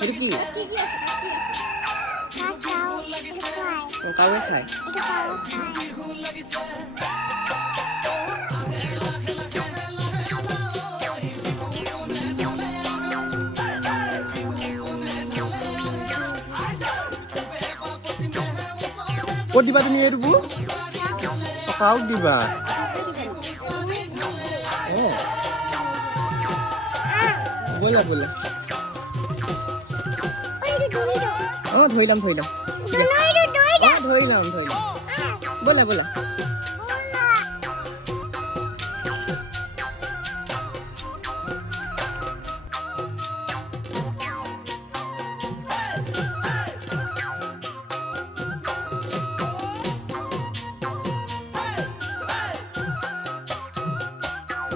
এটা কি কাউকে খায় ক'ত দিবা তুমি এইটো কাউক দিবা ব'লা ব'লা ধৰি ল'ম ব'লা ব'লা